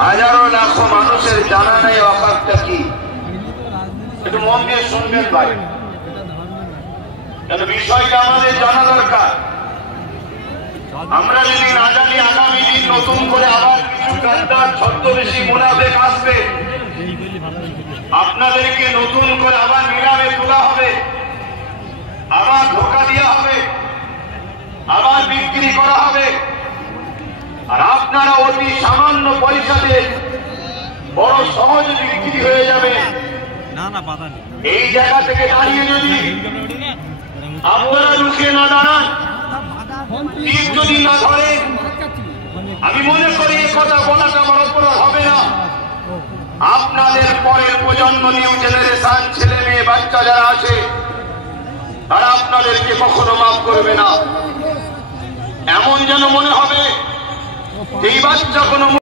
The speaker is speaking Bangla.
হাজারো লাখো মানুষের জানা নেই ওয়াকফটা কি। একটু মন দিয়ে শুনবেন ভাই, বিষয়টা আমাদের জানা দরকার। আমরা যদি না জানি আগামী দিন নতুন করে আবার কিছু গাদ্দার ছদ্মবেশী মুনাফিক আসবে, আপনাদেরকে নতুন করে আবার নিলামে তোলা হবে, আবার ধোঁকা দেওয়া হবে, আবার বিক্রি করা হবে, আর আপনারা অতি সামান্য পয়সাতে বড় সহজে বিক্রি হয়ে যাবে। এই জায়গা থেকে দাঁড়িয়ে যদি আপনারা রুখে না দাঁড়ান, ঠিক যদি না ধরে, আমি মনে করি এই কথা বলাটা বড় অপরাধ হবে না। আপনাদের পরের প্রজন্ম, নিউ জেনারেশন, ছেলে মেয়ে বাচ্চা যারা আছে, তারা আপনাদেরকে কখনো মাফ করবে না। এমন যেন মনে হবে এই বাচ্চা কোনো